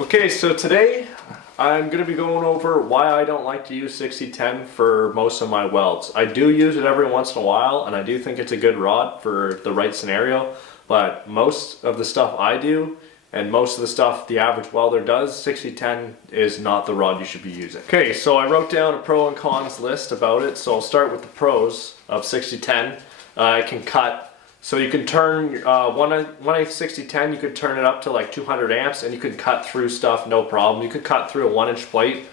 Okay, so today I'm going to be going over why I don't like to use 6010 for most of my welds. I do use it every once in a while, and I do think it's a good rod for the right scenario, but most of the stuff I do and most of the stuff the average welder does, 6010 is not the rod you should be using. Okay, so I wrote down a pro and cons list about it, so I'll start with the pros of 6010. It can cut. So you can turn, one 6010, you could turn it up to like 200 amps and you could cut through stuff no problem. You could cut through a 1-inch plate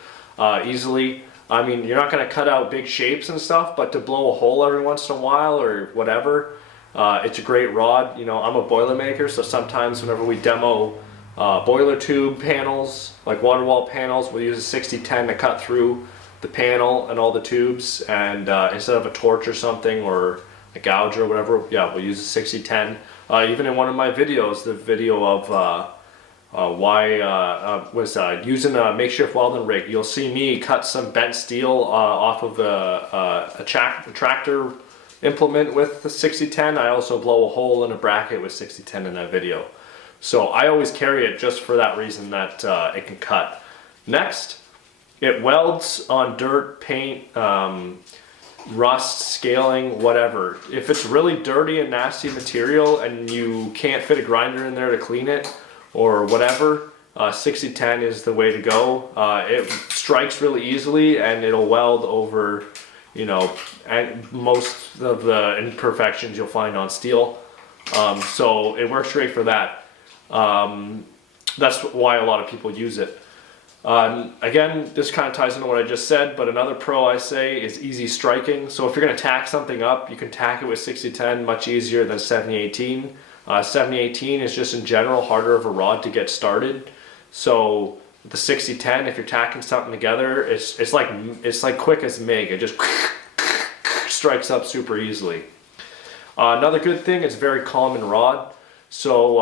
easily. I mean, you're not going to cut out big shapes and stuff, but to blow a hole every once in a while or whatever, it's a great rod. You know, I'm a Boilermaker, so sometimes whenever we demo boiler tube panels, like water wall panels, we'll use a 6010 to cut through the panel and all the tubes, and instead of a torch or something or a gouge or whatever, yeah, we'll use a 6010. Even in one of my videos, the video of using a makeshift welding rig, you'll see me cut some bent steel off of a tractor implement with the 6010. I also blow a hole in a bracket with 6010 in that video. So I always carry it just for that reason, that it can cut. Next, it welds on dirt, paint, rust, scaling, whatever. If it's really dirty and nasty material and you can't fit a grinder in there to clean it or whatever, 6010 is the way to go. It strikes really easily and it'll weld over, you know, and most of the imperfections you'll find on steel. So it works great for that. That's why a lot of people use it. Again, this kind of ties into what I just said, but another pro I say is easy striking. So if you're going to tack something up, you can tack it with 6010 much easier than 7018. 7018 is just in general harder of a rod to get started. So the 6010, if you're tacking something together, it's like quick as MIG. It just strikes up super easily. Another good thing, it's a very common rod. So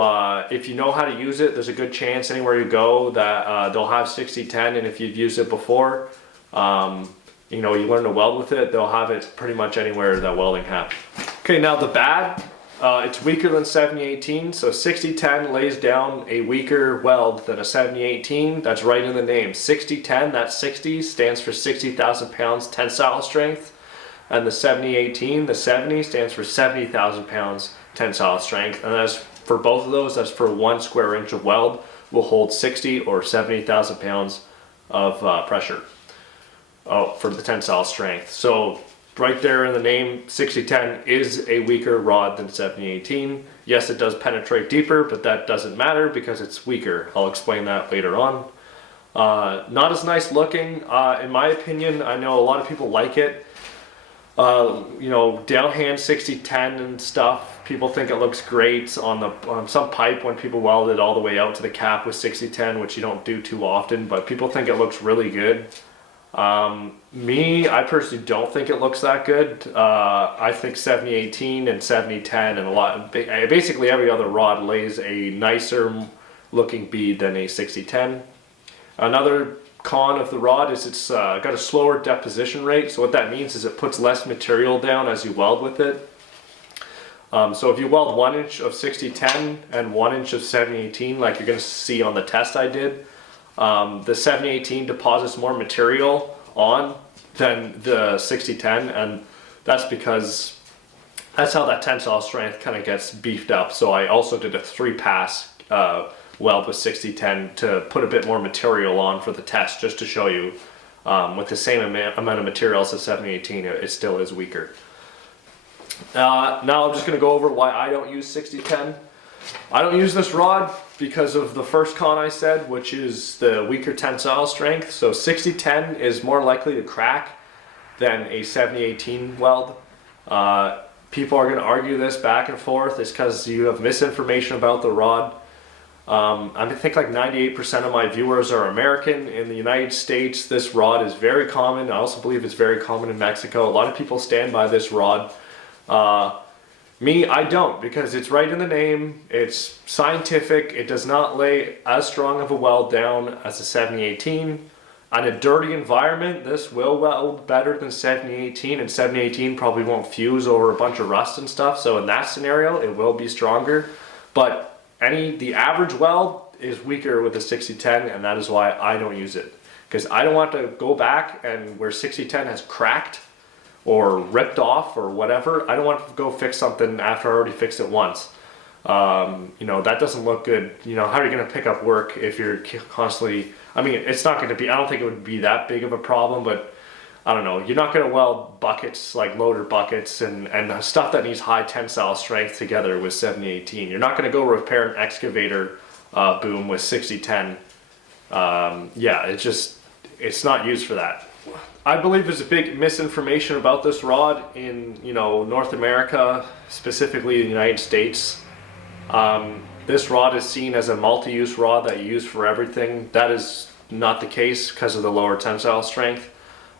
if you know how to use it, there's a good chance anywhere you go that they'll have 6010, and if you've used it before, you know, you learn to weld with it, they'll have it pretty much anywhere that welding happens. Okay, now the bad, it's weaker than 7018, so 6010 lays down a weaker weld than a 7018. That's right in the name. 6010, that 60 stands for 60,000 pounds tensile strength, and the 7018, the 70 stands for 70,000 pounds tensile strength, and that's for both of those, that's for 1 square inch of weld will hold 60 or 70,000 pounds of pressure for the tensile strength. So right there in the name, 6010 is a weaker rod than 7018. Yes, it does penetrate deeper, but that doesn't matter because it's weaker. I'll explain that later on. Not as nice looking, in my opinion. I know a lot of people like it. You know, downhand 6010 and stuff, people think it looks great on some pipe when people weld it all the way out to the cap with 6010, which you don't do too often, but people think it looks really good. I personally don't think it looks that good. I think 7018 and 7010 and basically every other rod lays a nicer looking bead than a 6010. Another con of the rod is it's got a slower deposition rate. So what that means is it puts less material down as you weld with it. So if you weld 1 inch of 6010 and 1 inch of 7018, like you're going to see on the test I did, the 7018 deposits more material on than the 6010, and that's because that's how that tensile strength kind of gets beefed up. So I also did a 3-pass weld with 6010 to put a bit more material on for the test, just to show you with the same amount of material as the 7018, it still is weaker. Now I'm just going to go over why I don't use 6010. I don't use this rod because of the first con I said, which is the weaker tensile strength. So 6010 is more likely to crack than a 7018 weld. People are going to argue this back and forth. It's because you have misinformation about the rod. I think like 98% of my viewers are American. In the United States, this rod is very common. I also believe it's very common in Mexico. A lot of people stand by this rod. Me, I don't, because it's right in the name. It's scientific. It does not lay as strong of a weld down as a 7018. On a dirty environment, this will weld better than 7018, and 7018 probably won't fuse over a bunch of rust and stuff. So in that scenario, it will be stronger. But the average weld, is weaker with the 6010, and that is why I don't use it. Because I don't want to go back and where 6010 has cracked or ripped off or whatever, I don't want to go fix something after I already fixed it once. You know, that doesn't look good. You know, how are you going to pick up work if you're constantly, I mean, it's not going to be, I don't think it would be that big of a problem, but I don't know, you're not going to weld buckets like loader buckets and stuff that needs high tensile strength together with 7018. You're not going to go repair an excavator boom with 6010. Yeah, it's not used for that. I believe there's a big misinformation about this rod in, you know, North America, specifically the United States. This rod is seen as a multi-use rod that you use for everything. That is not the case because of the lower tensile strength.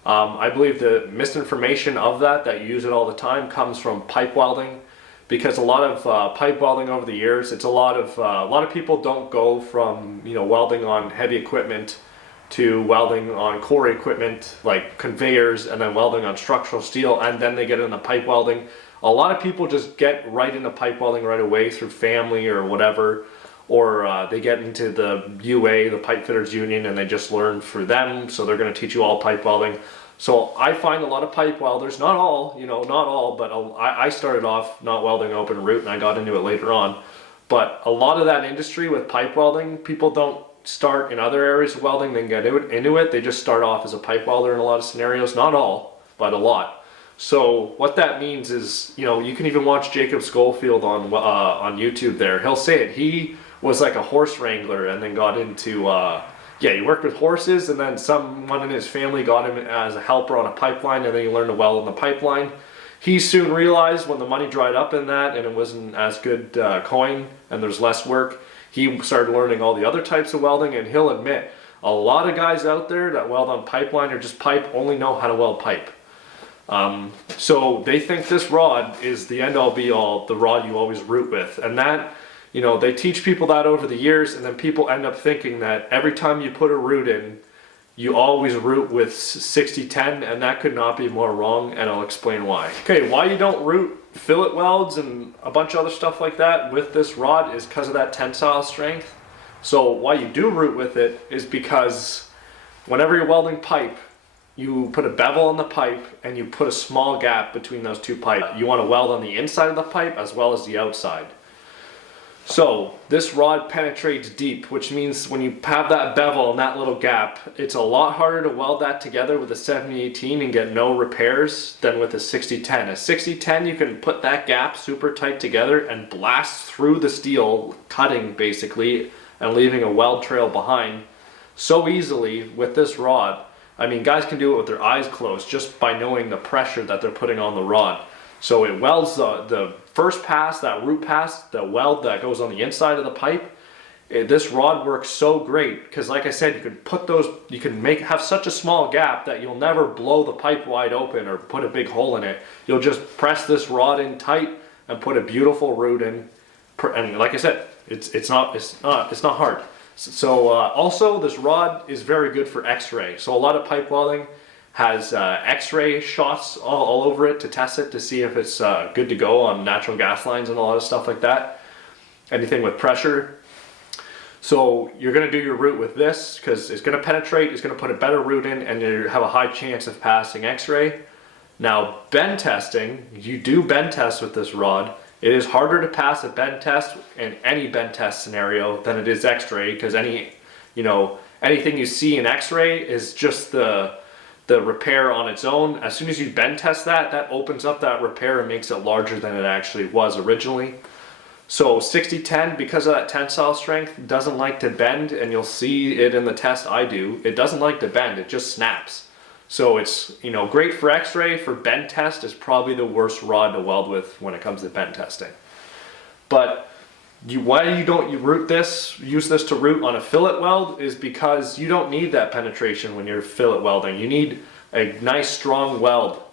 I believe the misinformation of that you use it all the time comes from pipe welding, because a lot of pipe welding over the years, it's a lot of people don't go from, you know, welding on heavy equipment to welding on core equipment like conveyors, and then welding on structural steel, and then they get into pipe welding. A lot of people just get right into pipe welding right away through family or whatever, or they get into the UA, the Pipe Fitters Union, and they just learn for them, so they're going to teach you all pipe welding. So I find a lot of pipe welders, not all, you know, not all, but I started off not welding open root and I got into it later on. But a lot of that industry with pipe welding, people don't start in other areas of welding, then get into it. They just start off as a pipe welder in a lot of scenarios, not all, but a lot. So what that means is, you know, you can even watch Jacob Schofield on YouTube there. He'll say it. He was like a horse wrangler and then got into, yeah, he worked with horses, and then someone in his family got him as a helper on a pipeline, and then he learned to weld in the pipeline. He soon realized when the money dried up in that and it wasn't as good coin and there's less work, he started learning all the other types of welding, and he'll admit a lot of guys out there that weld on pipeline or just pipe only know how to weld pipe. So they think this rod is the end all be all, the rod you always root with, and that, you know, they teach people that over the years, and then people end up thinking that every time you put a root in, you always root with 6010, and that could not be more wrong, and I'll explain why. Okay, why you don't root fillet welds and a bunch of other stuff like that with this rod is because of that tensile strength. So why you do root with it is because whenever you're welding pipe, you put a bevel on the pipe and you put a small gap between those two pipes. You want to weld on the inside of the pipe as well as the outside. So this rod penetrates deep, which means when you have that bevel and that little gap, it's a lot harder to weld that together with a 7018 and get no repairs than with a 6010. A 6010, you can put that gap super tight together and blast through the steel, cutting basically, and leaving a weld trail behind so easily with this rod. I mean, guys can do it with their eyes closed just by knowing the pressure that they're putting on the rod. So it welds the first pass, that root pass, the weld that goes on the inside of the pipe. This rod works so great because, like I said, you can put those, you can have such a small gap that you'll never blow the pipe wide open or put a big hole in it. You'll just press this rod in tight and put a beautiful root in. And like I said, it's not hard. So also this rod is very good for X-ray. So a lot of pipe welding has X-ray shots all over it to test it to see if it's good to go on natural gas lines and a lot of stuff like that. Anything with pressure. So you're going to do your root with this because it's going to penetrate, it's going to put a better root in, and you have a high chance of passing X-ray. Now bend testing, you do bend tests with this rod. It is harder to pass a bend test in any bend test scenario than it is X-ray, because anything you see in X-ray is just the repair on its own. As soon as you bend test that opens up that repair and makes it larger than it actually was originally. So 6010, because of that tensile strength, doesn't like to bend, and you'll see it in the test I do. It doesn't like to bend, it just snaps. So it's, great for X-ray. For bend test, is probably the worst rod to weld with when it comes to bend testing. But why you don't use this to root on a fillet weld is because you don't need that penetration when you're fillet welding. You need a nice strong weld.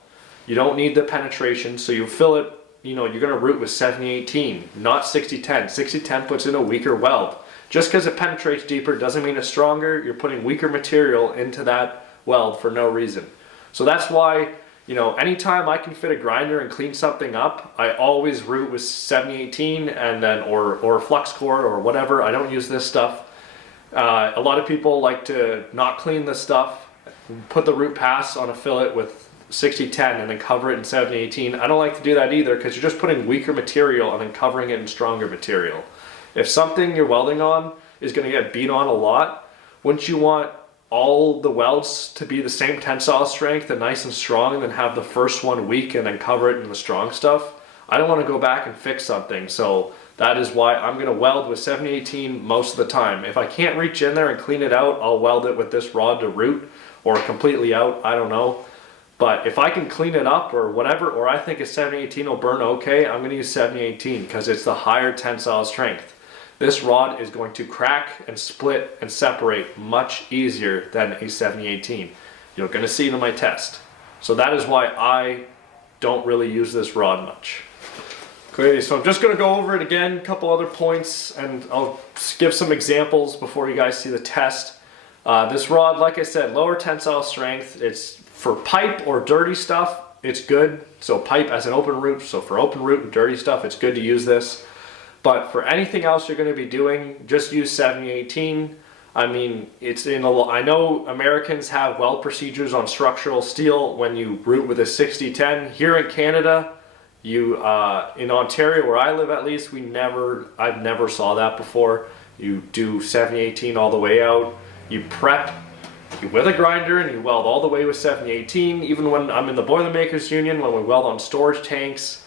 You don't need the penetration, so you fillet, you're going to root with 7018, not 6010. 6010 puts in a weaker weld. Just because it penetrates deeper doesn't mean it's stronger. You're putting weaker material into that weld for no reason. So that's why, anytime I can fit a grinder and clean something up, I always root with 7018 and then or flux core or whatever. I don't use this stuff. A lot of people like to not clean this stuff, put the root pass on a fillet with 6010 and then cover it in 7018. I don't like to do that either because you're just putting weaker material and then covering it in stronger material. If something you're welding on is going to get beat on a lot, wouldn't you want all the welds to be the same tensile strength and nice and strong, and then have the first one weak and then cover it in the strong stuff? I don't want to go back and fix something, so that is why I'm going to weld with 7018 most of the time. If I can't reach in there and clean it out, I'll weld it with this rod to root or completely out, I don't know. But if I can clean it up or whatever, or I think a 7018 will burn okay, I'm going to use 7018 because it's the higher tensile strength. This rod is going to crack and split and separate much easier than a 7018. You're going to see it in my test. So that is why I don't really use this rod much. Okay, so I'm just going to go over it again, a couple other points, and I'll give some examples before you guys see the test. This rod, like I said, lower tensile strength. It's for pipe or dirty stuff, it's good. So pipe as an open root, so for open root and dirty stuff, it's good to use this. But for anything else you're going to be doing, just use 7018. I mean, I know Americans have weld procedures on structural steel when you root with a 6010. Here in Canada, in Ontario, where I live at least, I've never saw that before. You do 7018 all the way out. You prep with a grinder and you weld all the way with 7018. Even when I'm in the Boilermakers Union, when we weld on storage tanks,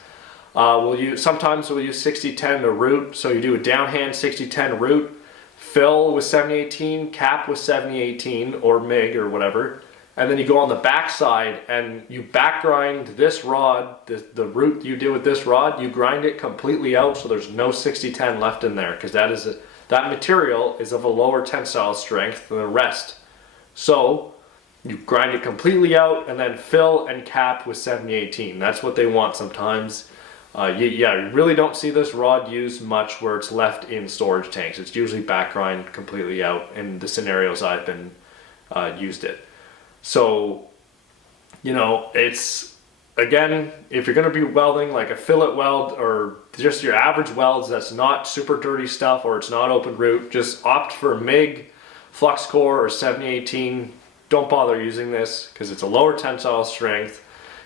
sometimes we'll use 6010 to root. So you do a downhand 6010 root, fill with 7018, cap with 7018 or MIG or whatever, and then you go on the back side and you back grind this rod, the root you do with this rod, you grind it completely out so there's no 6010 left in there, because that material is of a lower tensile strength than the rest. So you grind it completely out and then fill and cap with 7018. That's what they want sometimes. You really don't see this rod used much where it's left in storage tanks. It's usually back grind completely out in the scenarios I've been used it. So, it's, again, if you're going to be welding like a fillet weld or just your average welds that's not super dirty stuff or it's not open root, just opt for MIG, flux core, or 7018. Don't bother using this because it's a lower tensile strength.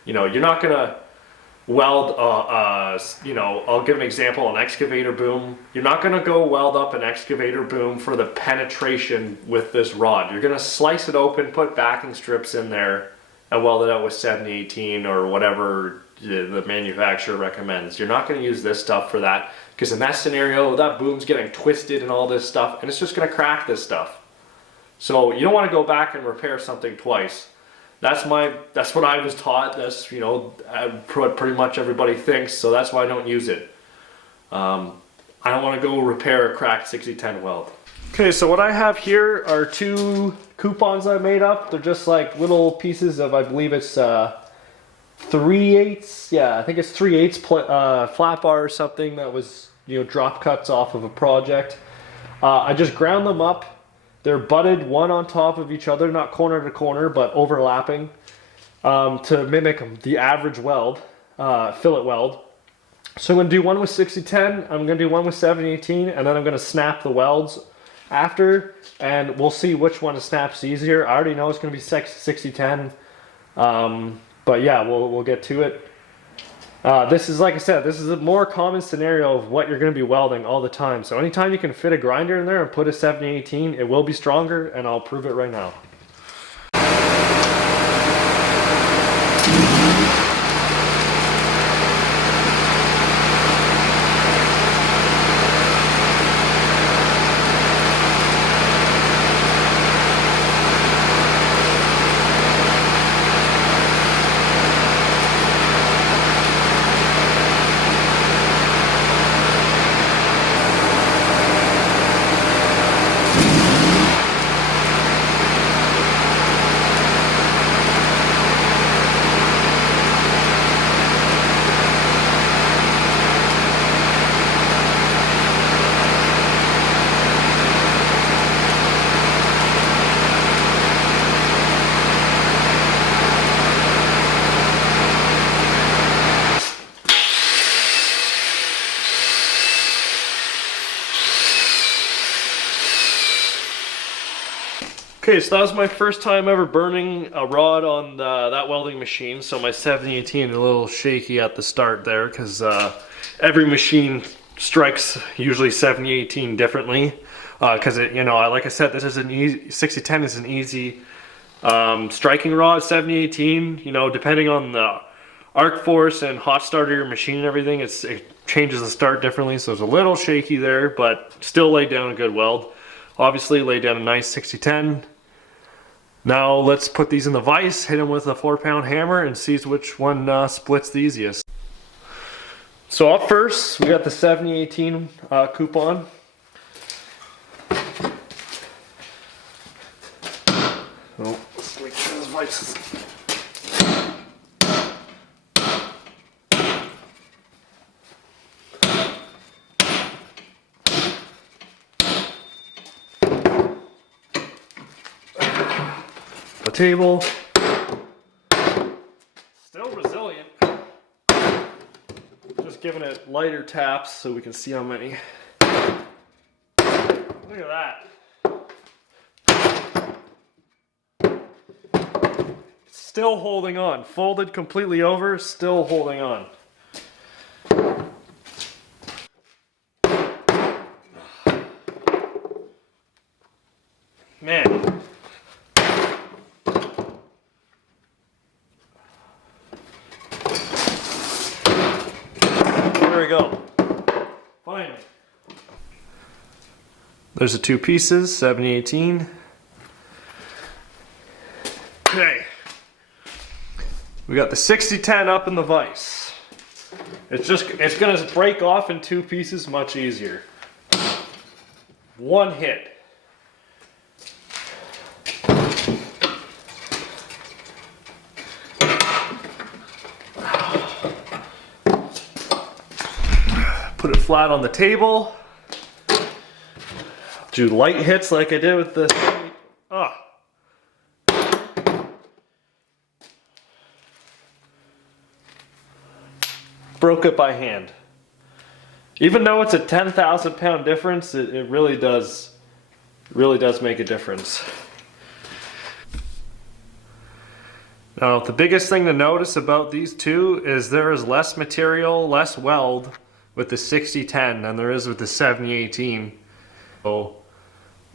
You're not going to weld, I'll give an example, an excavator boom. You're not going to go weld up an excavator boom for the penetration with this rod. You're going to slice it open, put backing strips in there, and weld it out with 7018 or whatever the manufacturer recommends. You're not going to use this stuff for that, because in that scenario, that boom's getting twisted and all this stuff, and it's just going to crack this stuff. So you don't want to go back and repair something twice. That's what I was taught. That's, pretty much everybody thinks, so that's why I don't use it. I don't want to go repair a cracked 6010 weld. Okay, so what I have here are two coupons I made up. They're just like little pieces of, I believe it's 3/8. Yeah, I think it's 3/8 flat bar or something that was, drop cuts off of a project. I just ground them up. They're butted one on top of each other, not corner to corner, but overlapping, to mimic the average weld, fillet weld. So I'm going to do one with 6010, I'm going to do one with 7018, and then I'm going to snap the welds after, and we'll see which one snaps easier. I already know it's going to be 6010, but yeah, we'll get to it. This is, like I said, this is a more common scenario of what you're going to be welding all the time. So anytime you can fit a grinder in there and put a 7018, it will be stronger, and I'll prove it right now. Okay, so that was my first time ever burning a rod on that welding machine. So my 7018 a little shaky at the start there because every machine strikes usually 7018 differently. Because you know, like I said, this is an easy 6010 is an easy striking rod. 7018, you know, depending on the arc force and hot start of your machine and everything, it changes the start differently. So it's a little shaky there, but still laid down a good weld. Obviously laid down a nice 6010. Now let's put these in the vise, hit them with a 4-pound hammer, and see which one splits the easiest. So up first, we got the 7018 coupon. So let's make sure this vise is... The table, still resilient, just giving it lighter taps so we can see how many. Look at that. Still holding on, folded completely over, still holding on. Man. There we go. Finally. There's the two pieces, 7018. Okay. We got the 6010 up in the vise. It's gonna break off in two pieces much easier. One hit. Put it flat on the table. Do light hits like I did with the... Broke it by hand. Even though it's a 10,000 pound difference, it really does make a difference. Now, the biggest thing to notice about these two is there is less material, less weld with the 6010 than there is with the 7018. So,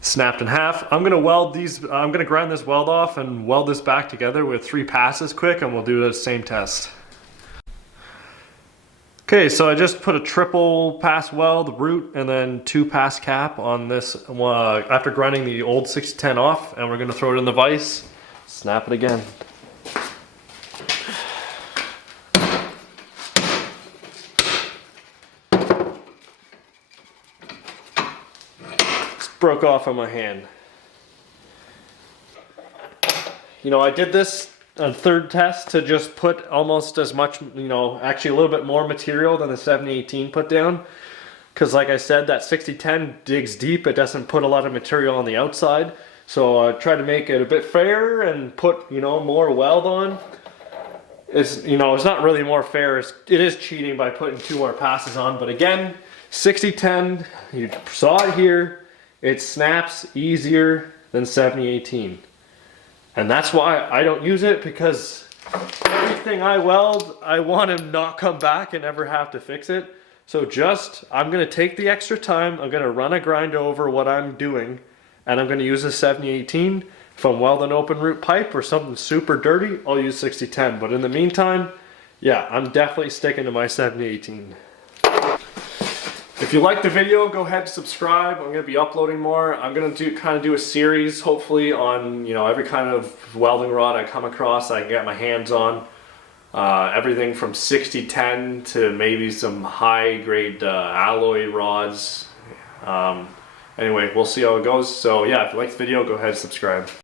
snapped in half. I'm gonna grind this weld off and weld this back together with 3 passes quick, and we'll do the same test. Okay, so I just put a triple pass weld root and then 2 pass cap on this after grinding the old 6010 off, and we're gonna throw it in the vise, snap it again. Just broke off on my hand. You know, I did this a third test to just put almost as much, you know, actually a little bit more material than the 7018 put down. Because like I said, that 6010 digs deep, it doesn't put a lot of material on the outside. So I tried to make it a bit fair and put, you know, more weld on. It's, you know, it's not really more fair, it is cheating by putting 2 more passes on. But again, 6010, you saw it here, it snaps easier than 7018. And that's why I don't use it, because everything I weld, I want to not come back and never have to fix it. So I'm going to take the extra time, I'm going to run a grind over what I'm doing, and I'm going to use a 7018. If I'm welding open root pipe or something super dirty, I'll use 6010. But in the meantime, yeah, I'm definitely sticking to my 7018. If you liked the video, go ahead and subscribe. I'm going to be uploading more. I'm going to do a series, hopefully, on, you know, every kind of welding rod I come across I can get my hands on. Everything from 6010 to maybe some high grade alloy rods. Anyway, we'll see how it goes. So yeah, if you liked the video, go ahead and subscribe.